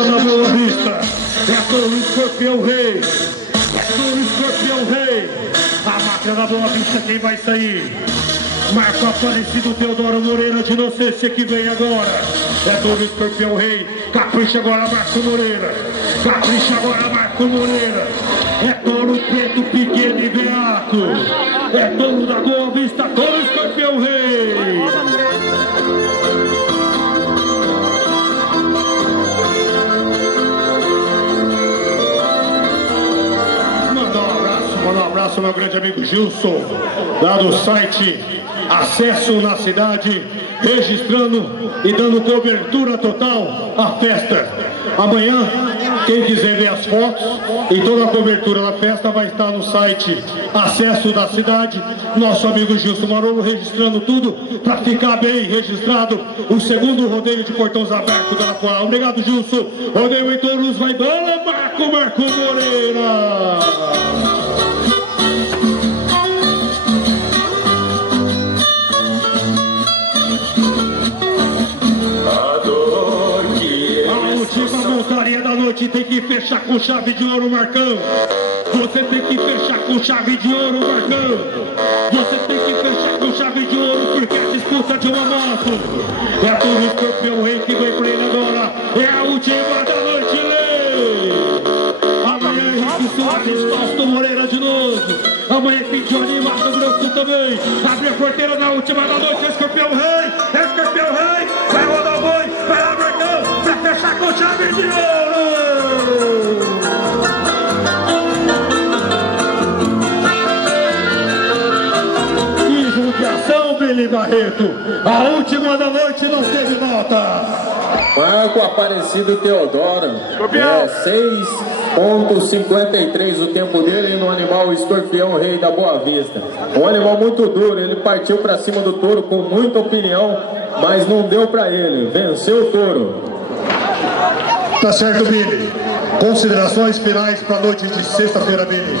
Na Boa Vista, é touro Escorpião Rei, é touro Escorpião Rei. A máquina da Boa Vista, quem vai sair? Marco Aparecido Teodoro Moreira de Inocência que vem agora. É touro Escorpião Rei. Capricha agora Marco Moreira. Capricha agora Marco Moreira. É touro preto, pequeno e veaco. É touro da Boa Vista, touro Escorpião Rei. Manda um abraço, meu grande amigo Gilson, lá do site Acesso na Cidade, registrando e dando cobertura total à festa. Amanhã, quem quiser ver as fotos e toda a cobertura da festa vai estar no site Acesso da Cidade. Nosso amigo Gilson Marolo registrando tudo para ficar bem registrado o segundo rodeio de portões abertos da Arapuá. Obrigado, Gilson. Rodeio em Touros, vai bola, Marco Moreira. Montaria da noite tem que fechar com chave de ouro, Marcão. Você tem que fechar com chave de ouro, Marcão. Você tem que fechar com chave de ouro, porque é disputa de uma moto. É touro Escorpião Rei que vem pra ele agora. É a última da noite, Lei. Amanhã é Henrique Soares, Fausto Moreira de novo. Amanhã tem Johnny Mato Grosso também. Abre a porteira na última da noite, é Escorpião Rei. É Escorpião Rei. Vai rodar o boi, vai lá, Marcão. Vai fechar com chave de ouro. Que judiação, Billy Barreto. A última da noite não teve nota. Marco Aparecido Teodoro. É 6,53 o tempo dele no animal Escorpião Rei da Boa Vista. Um animal muito duro, ele partiu para cima do touro com muita opinião, mas não deu para ele, venceu o touro. Tá certo, Billy. Considerações finais para a noite de sexta-feira, Billy.